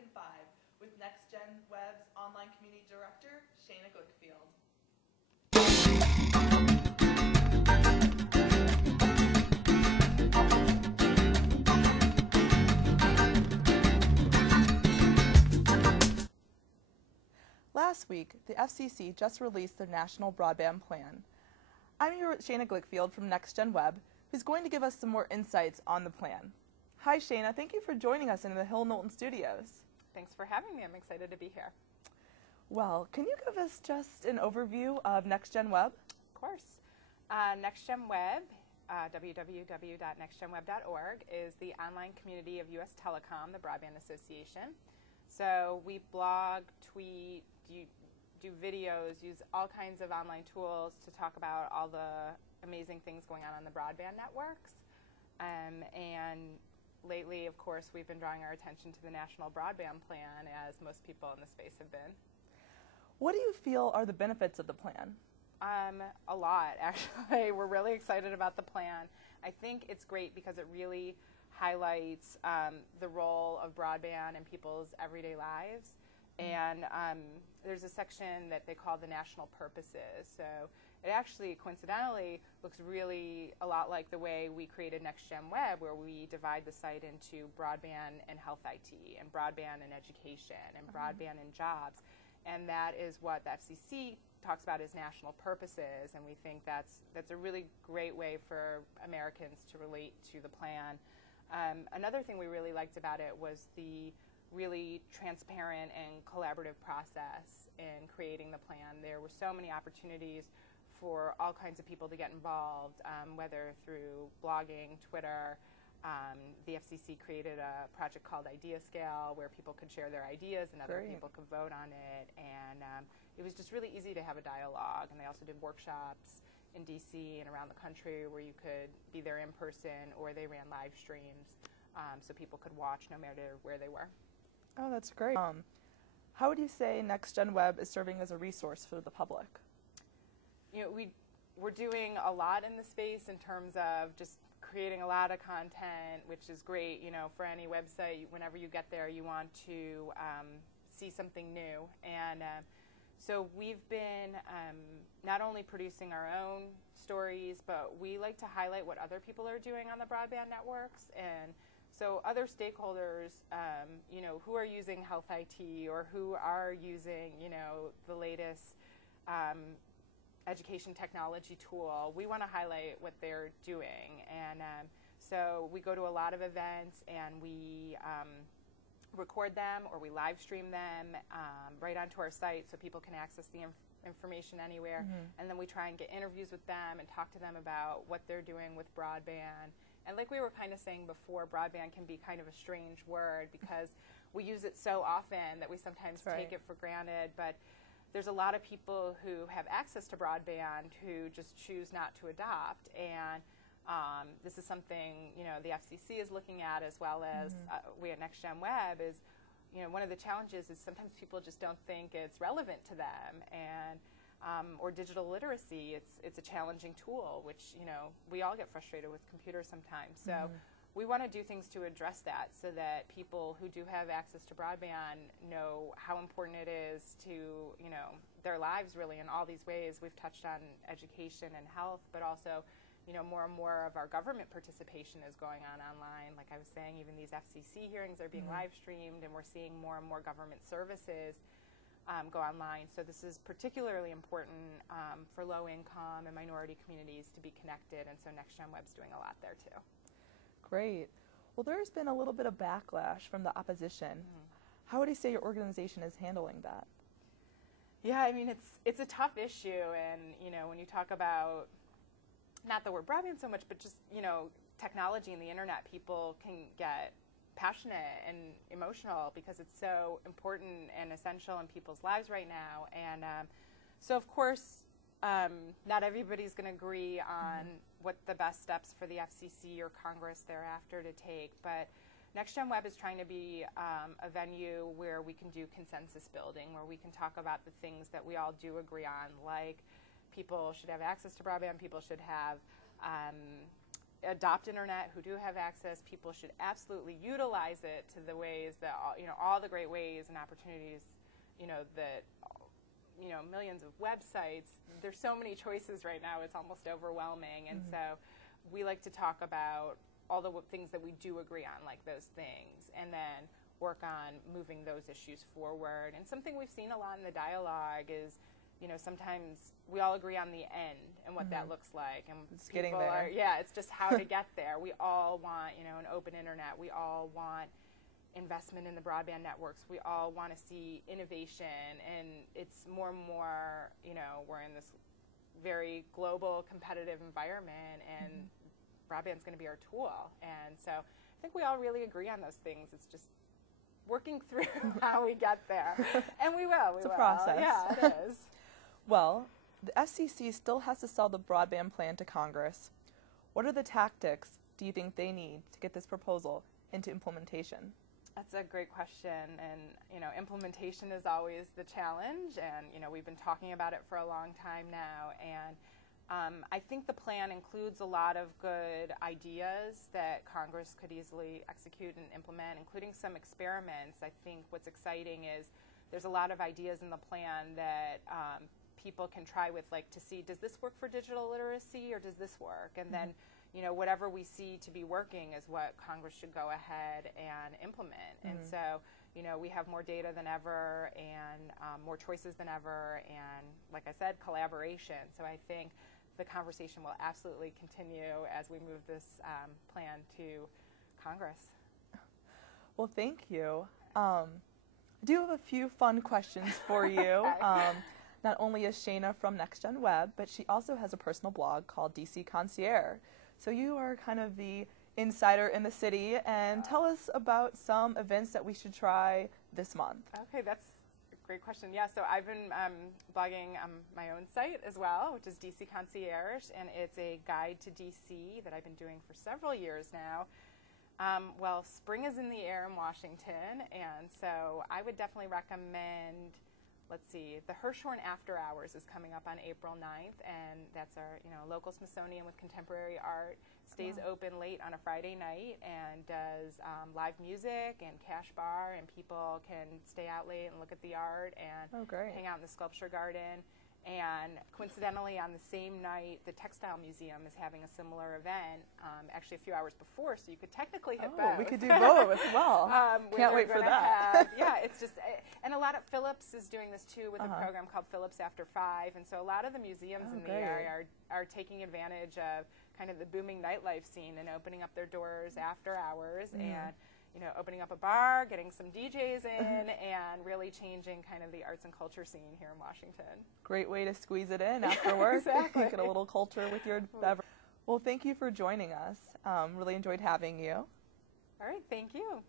and 5 with NextGenWeb's online community director, Shana Glickfield. Last week, the FCC just released their National Broadband Plan. I'm here with Shana Glickfield from NextGenWeb, who's going to give us some more insights on the plan. Hi Shana, thank you for joining us in the Hill Knowlton studios. Thanks for having me. I'm excited to be here. Well, can you give us just an overview of NextGenWeb? Of course. NextGenWeb, www.nextgenweb.org, is the online community of U.S. Telecom, the Broadband Association. So we blog, tweet, do videos, use all kinds of online tools to talk about all the amazing things going on the broadband networks. And lately, of course, we've been drawing our attention to the National Broadband Plan, as most people in the space have been. What do you feel are the benefits of the plan? A lot, actually. We're really excited about the plan. I think it's great because it really highlights the role of broadband in people's everyday lives. And there's a section that they call the national purposes. So it actually, coincidentally, looks really a lot like the way we created NextGenWeb, where we divide the site into broadband and health IT, and broadband and education, and broadband and jobs. And that is what the FCC talks about as national purposes, and we think that's a really great way for Americans to relate to the plan. Another thing we really liked about it was the really transparent and collaborative process in creating the plan. There were so many opportunities for all kinds of people to get involved, whether through blogging, Twitter. The FCC created a project called Idea Scale where people could share their ideas and other people could vote on it. And it was just really easy to have a dialogue. And they also did workshops in DC and around the country where you could be there in person, or they ran live streams so people could watch no matter where they were. Oh, that's great. How would you say NextGenWeb is serving as a resource for the public? You know, we're doing a lot in the space in terms of just creating a lot of content, which is great. You know, for any website, whenever you get there, you want to see something new. And so we've been not only producing our own stories, but we like to highlight what other people are doing on the broadband networks. And so other stakeholders, you know, who are using health IT or who are using, you know, the latest education technology tool, we want to highlight what they're doing. And so we go to a lot of events and we record them or we live stream them right onto our site so people can access the information anywhere. And then we try and get interviews with them and talk to them about what they're doing with broadband. And like we were kind of saying before, broadband can be kind of a strange word because we use it so often that we sometimes take it for granted. But there's a lot of people who have access to broadband who just choose not to adopt. And this is something, you know, the FCC is looking at, as well as we at NextGenWeb. Is, you know, one of the challenges is sometimes people just don't think it's relevant to them. And or digital literacy, it's a challenging tool, which, you know, we all get frustrated with computers sometimes. So we want to do things to address that so that people who do have access to broadband know how important it is to, you know, their lives really in all these ways. We've touched on education and health, but also, you know, more and more of our government participation is going on online. Like I was saying, even these FCC hearings are being live streamed, and we're seeing more and more government services go online. So this is particularly important for low-income and minority communities to be connected, and so NextGenWeb's doing a lot there too. Great. Well, there's been a little bit of backlash from the opposition. How would you say your organization is handling that? Yeah, I mean, it's a tough issue, and, you know, when you talk about not the word broadband so much, but just, you know, technology and the internet, people can get passionate and emotional because it's so important and essential in people's lives right now. And so, of course, not everybody's going to agree on what the best steps for the FCC or Congress thereafter to take, but NextGenWeb is trying to be a venue where we can do consensus building, where we can talk about the things that we all do agree on, like people should have access to broadband, people should have adopt internet, who do have access, people should absolutely utilize it to the ways that, all the great ways and opportunities, that, millions of websites. There's so many choices right now, it's almost overwhelming. And so we like to talk about all the things that we do agree on, like those things, and then work on moving those issues forward. And something we've seen a lot in the dialogue is, sometimes we all agree on the end and what that looks like. And it's getting there. It's just how to get there. We all want, an open internet. We all want investment in the broadband networks. We all want to see innovation. And it's more and more, we're in this very global competitive environment, and broadband's going to be our tool. And so I think we all really agree on those things. It's just working through how we get there. And we will. It's a process. Yeah, it is. Well, the FCC still has to sell the broadband plan to Congress. What are the tactics do you think they need to get this proposal into implementation? That's a great question, and implementation is always the challenge, and we've been talking about it for a long time now, and I think the plan includes a lot of good ideas that Congress could easily execute and implement, including some experiments. I think what's exciting is there's a lot of ideas in the plan that people can try with, like, to see, does this work for digital literacy or does this work? And then, whatever we see to be working is what Congress should go ahead and implement. And so, we have more data than ever and more choices than ever, and, like I said, collaboration. So I think the conversation will absolutely continue as we move this plan to Congress. Well, thank you. I do have a few fun questions for you. Okay. Not only is Shana from NextGenWeb, but she also has a personal blog called DC Concierge. So you are kind of the insider in the city, and tell us about some events that we should try this month. Okay, that's a great question. Yeah, so I've been blogging on my own site as well, which is DC Concierge, and it's a guide to DC that I've been doing for several years now. Well, spring is in the air in Washington, and so I would definitely recommend, let's see, the Hirshhorn After Hours is coming up on April 9th, and that's our local Smithsonian with contemporary art. Stays open late on a Friday night and does live music and cash bar, and people can stay out late and look at the art and hang out in the sculpture garden. And coincidentally, on the same night, the Textile Museum is having a similar event, actually a few hours before, so you could technically hit both. We could do both as well. Can't wait for that. It's just, and a lot of, Phillips is doing this too with a program called Phillips After 5, and so a lot of the museums in the area are taking advantage of kind of the booming nightlife scene and opening up their doors after hours and opening up a bar, getting some DJs in, and really changing kind of the arts and culture scene here in Washington. Great way to squeeze it in after work. Exactly. Get a little culture with your beverage. Well, thank you for joining us. Really enjoyed having you. All right, thank you.